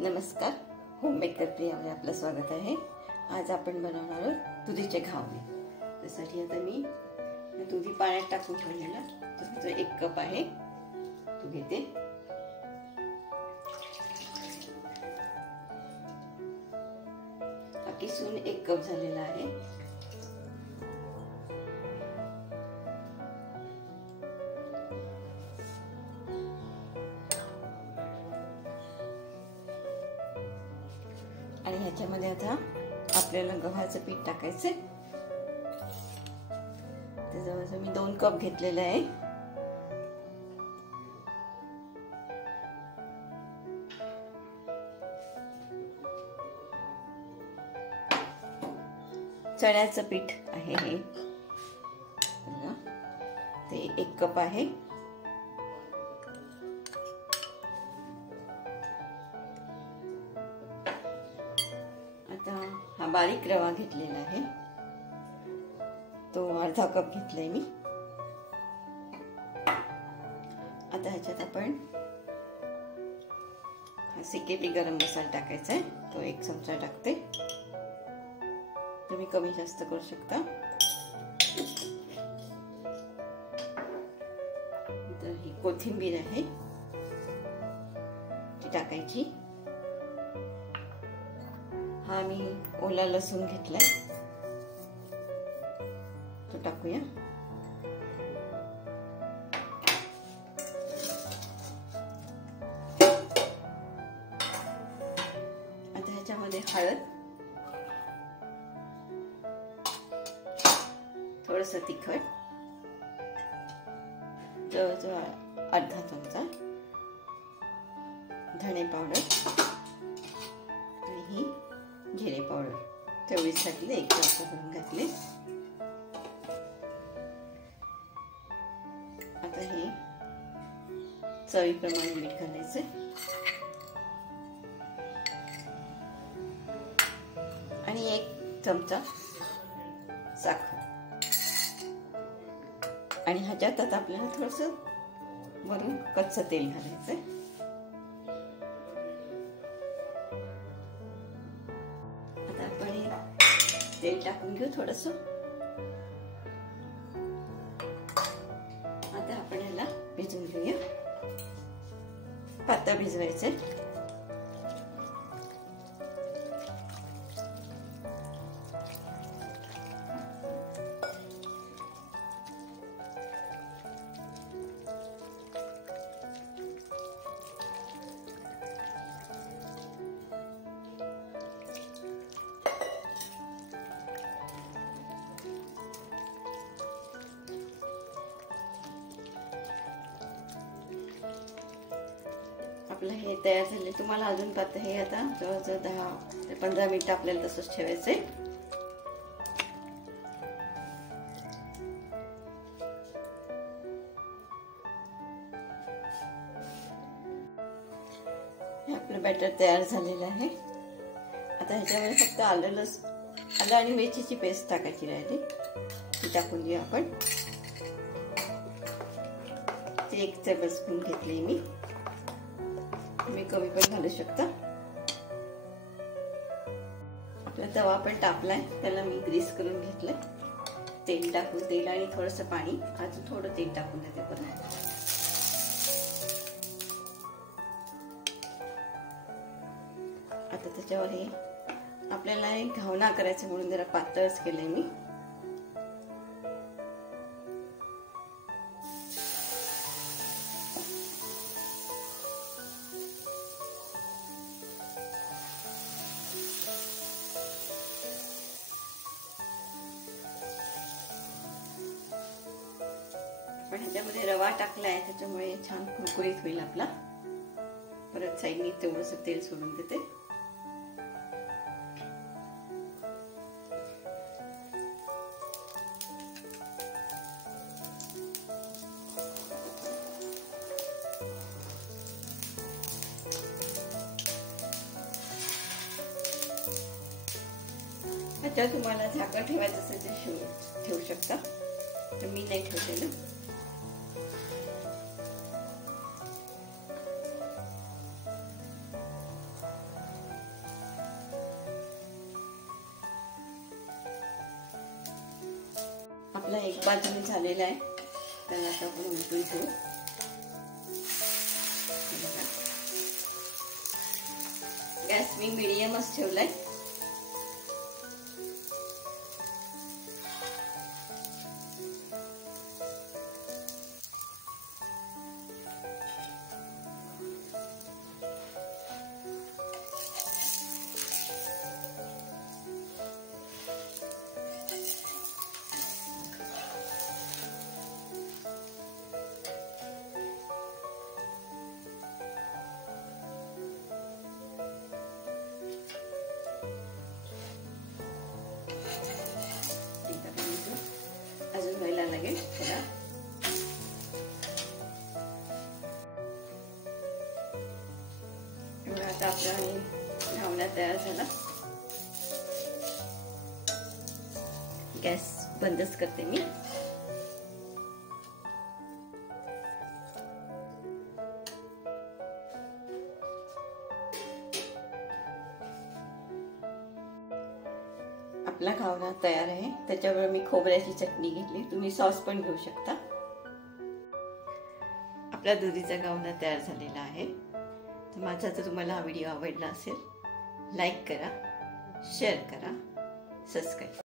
नमस्कार, होममेकर प्रियामध्ये आपलं स्वागत आहे। आज आपण बनवणार आहोत दुधीचे घावणे। त्यासाठी आता मी दुधी पाण्यात टाकून ठेवलेला जो 1 कप आहे तो घेते। हा किसून 1 कप झालेला आहे। आणि ह्याच्यामध्ये आता आपल्याला गव्हाचं पीठ टाकायचं। त्याच्यामध्ये मी 2 कप घेतलेले आहे। चण्याचं पीठ आहे हे, ते 1 कप आहे। हा बारीक रवा घेतलेला आहे, तो अर्धा कप घेतलाय मी। आता ह्याच्यात आपण सिकेपी गरम मसाला टाकायचा आहे, तो 1 चमचा टाकते। तुम्ही कमी जास्त करू शकता। तर ही कोथिंबीर आहे ती टाकायची। हा मी ओला लसूण घेतलाय, तो टाकूया। आता ह्याच्यामध्ये हळद, थोडस तिखट, जवळजवळ अर्धा चमचा धणे पावडर आणि ही जिरे पावडर तेवढीच घातली, 1 चमचा भरून घातले। आता हे चवीप्रमाणे मीठ घालायचं आणि 1 चमचा साखर। आणि ह्याच्यात आता आपल्याला थोडस वरून कच्चं तेल घालायचं। तेल टाकून घेऊ थोडस। आता आपण याला भिजवून घेऊया, पातळ भिजवायचे। आपलं हे तयार झाले। तुम्हाला अजून पाहता हे आता जवळजवळ 10 ते 15 मिनिटं आपल्याला तसंच ठेवायचंय। हे आपलं बॅटर तयार झालेलं आहे। आता ह्याच्यामध्ये फक्त आलं आणि मिरचीची पेस्ट टाकायची राहिली, ती टाकून देऊ आपण। ती 1 टेबलस्पून घेतली मी, तुम्ही कमी पण घालू शकता। आपला तवा पण तापलाय, त्याला मी ग्रीस करून घेतलंय। तेल टाकून, तेल आणि थोडंसं पाणी, अजून थोडं तेल टाकून देते परत। आता त्याच्यावर हे आपल्याला घावना करायचं म्हणून जरा पातळच केलंय मी। पण ह्याच्यामध्ये रवा टाकलाय, त्याच्यामुळे छान कुरकुरीत होईल आपला। परत साईडनी तेवढंच तेल सोडून देते। ह्याच्यावर तुम्हाला झाकण ठेवायचं असेल तर ठेवू शकता, तर मी नाही ठेवलेलं। आपला एक बाजूने झालेला आहे, तर आता आपण उलटून घेऊ. गॅस मी मीडियमच ठेवलाय. अजून व्हायला लागेल थोडा. आता आपला घावना तयार झाला. गॅस बंदच करते मी. आपला घावना तयार आहे. त्याच्यावर मी खोबऱ्याची चटणी घेतली. तुम्ही सॉस पण घेऊ शकता. आपला दुधीचा घावना तयार झालेला आहे. तर माझा जर तुम्हाला हा व्हिडिओ आवडला असेल, लाईक करा, शेअर करा, सबस्क्राईब.